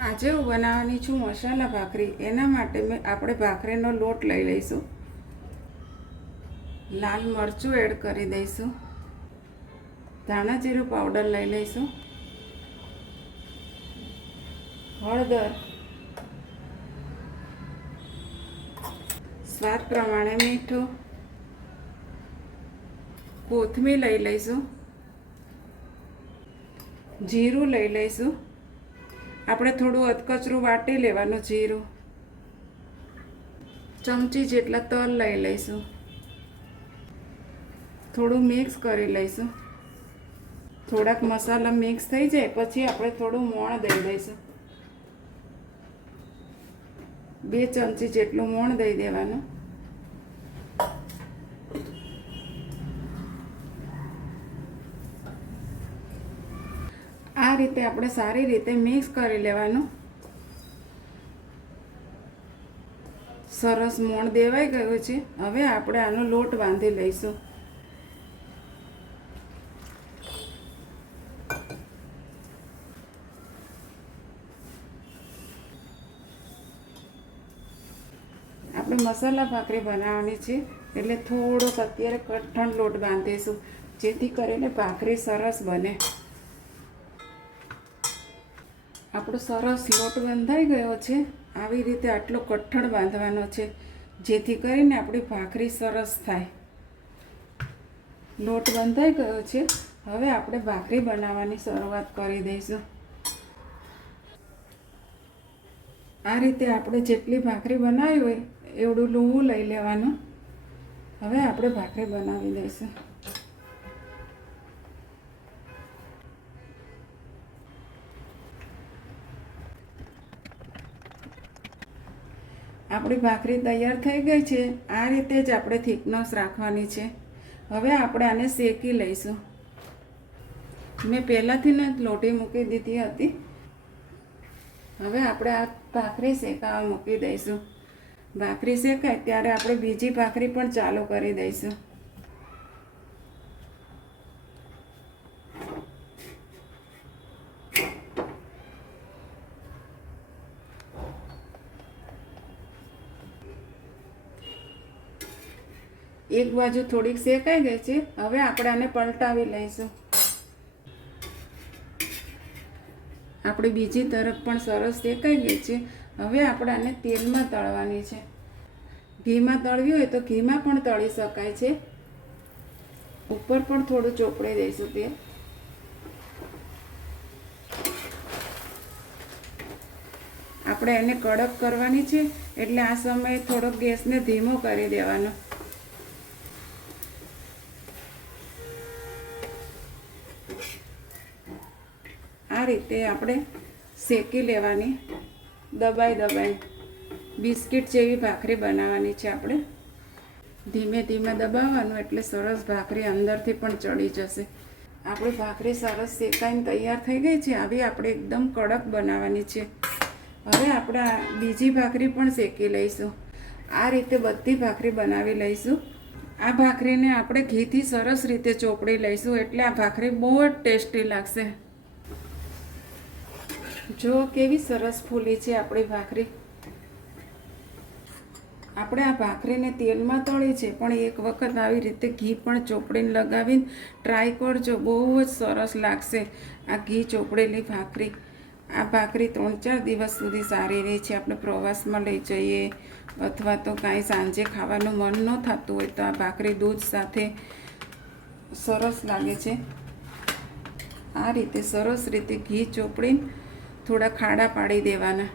આજે હું બનાવવાની છું મસાલા ભાખરી। એના માટે આપણે ભાખરીનો લોટ લઈ લઈશું, લાલ મરચું એડ કરી દઈશું, ધાણા જીરું પાવડર લઈ લઈશું, હળદર, સ્વાદ પ્રમાણે મીઠું, કોથમીર લઈ લઈશું, જીરું લઈ લઈશું, આપણે થોડું અધકચરું વાટી લેવાનું જીરું, ચમચી જેટલા તલ લઈ લઈશું, થોડું મિક્સ કરી લઈશું। થોડાક મસાલા મિક્સ થઈ જાય પછી આપણે થોડું મોણ દઈ દઈશું, 2 ચમચી જેટલું મોણ દઈ દેવાનું। આ રીતે આપણે સારી રીતે મિક્સ કરી લેવાનું। સરસ મોણ દેવાઈ ગયું છે। હવે આપણે આનો લોટ બાંધી લઈશું। આપણે મસાલા ભાખરી બનાવવાની છે એટલે થોડોક અત્યારે કઠણ લોટ બાંધીશું, જેથી કરીને ભાખરી સરસ બને। આપણો સરસ લોટ બંધાઈ ગયો છે। આવી રીતે આટલો કઠણ બાંધવાનો છે, જેથી કરીને આપણી ભાખરી સરસ થાય। લોટ બંધાઈ ગયો છે। હવે આપણે ભાખરી બનાવવાની શરૂઆત કરી દઈશું। આ રીતે આપણે જેટલી ભાખરી બનાવી હોય એવડું લોહું લઈ લેવાનું। હવે આપણે ભાખરી બનાવી દઈશું। આપણી ભાખરી તૈયાર થઈ ગઈ છે। આ રીતે જ આપણે થિકનેસ રાખવાની છે। હવે આપણે આને શેકી લઈશું। મેં પહેલાંથી જ લોટી મૂકી દીધી હતી। હવે આપણે આ ભાખરી શેકાવા મૂકી દઈશું। ભાખરી શેકાય ત્યારે આપણે બીજી ભાખરી પણ ચાલુ કરી દઈશું। એક બાજુ થોડીક શેકાઈ ગઈ છે। હવે આપણે આને પલટાવી લઈશું। આપણી બીજી તરફ પણ સરસ શેકાઈ ગઈ છે। હવે આપણે આને તેલમાં તળવાની છે। ઘીમાં તળવી હોય તો ઘીમાં પણ તળી શકાય છે। ઉપર પણ થોડું ચોપડી દઈશું તેલ। આપણે એને કડક કરવાની છે એટલે આ સમયે થોડોક ગેસને ધીમો કરી દેવાનો। આ રીતે આપણે શેકી લેવાની, દબાઈ બિસ્કિટ જેવી ભાખરી બનાવવાની છે। આપણે ધીમે ધીમે દબાવવાનું એટલે સરસ ભાખરી અંદરથી પણ ચડી જશે। આપણી ભાખરી સરસ શેકાઈને તૈયાર થઈ ગઈ છે। આવી આપણે એકદમ કડક બનાવવાની છે। હવે આપણે બીજી ભાખરી પણ શેકી લઈશું। આ રીતે બધી ભાખરી બનાવી લઈશું। આ ભાખરીને આપણે ઘીથી સરસ રીતે ચોપડી લઈશું એટલે આ ભાખરી બહુ જ ટેસ્ટી લાગશે। જો કેવી સરસ ફૂલી છે આપણી ભાખરી। આપણે આ ભાખરીને તેલમાં તળી છે, પણ એક વખત આવી રીતે ઘી પણ ચોપડીને લગાવીને ટ્રાય કરજો, બહુ જ સરસ લાગશે આ ઘી ચોપડેલી ભાખરી। આ ભાખરી 3-4 દિવસ સુધી સારી રહે છે। આપણે પ્રવાસમાં લઈ જઈએ અથવા તો કાંઈ સાંજે ખાવાનું મન ન થતું હોય તો આ ભાખરી દૂધ સાથે સરસ લાગે છે। આ રીતે સરસ રીતે ઘી ચોપડીને થોડા ખાડા પાડી દેવાના।